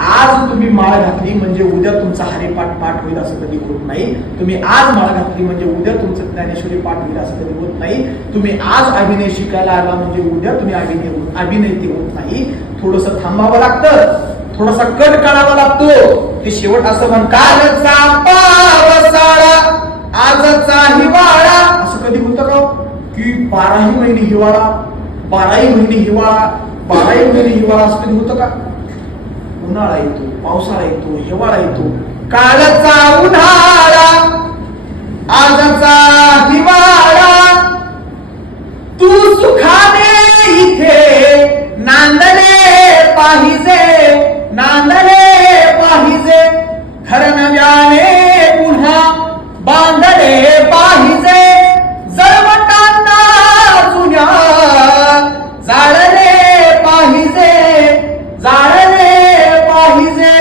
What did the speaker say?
आज तुम्ही माळ घातली म्हणजे उद्या तुमचा हरिपाठ पाठ होईल असं कधी होत नाही. तुम्ही आज माळ घातली म्हणजे उद्या तुमचं ज्ञानेश्वरी पाठ होईल असं कधी होत नाही. तुम्ही आज अभिनय शिकायला आला म्हणजे उद्या तुम्ही अभिनेते होत नाही. थोडस थांबावं लागतं, थोडासा कट काढावा लागतो. ते शेवट असं म्हणतात, आजचा हिवाळा असं कधी होतं का की 12ही महिने हिवाळा, 12ही महिने हिवाळा, 12ही महिने हिवाळा असं कधी होतं का? उन्हाळा येतो, पावसाळा येतो, हिवाळा येतो. कालचा उन्हाळा, आजचा हिवाळा, तू सुखाने इथे नांदले पाहिजे, नांदले पाहिजे, घर नव्याने पुन्हा बांधले पाहिजे, जळवटांना जुन्या जाळले पाहिजे, जाळले पाहिजे.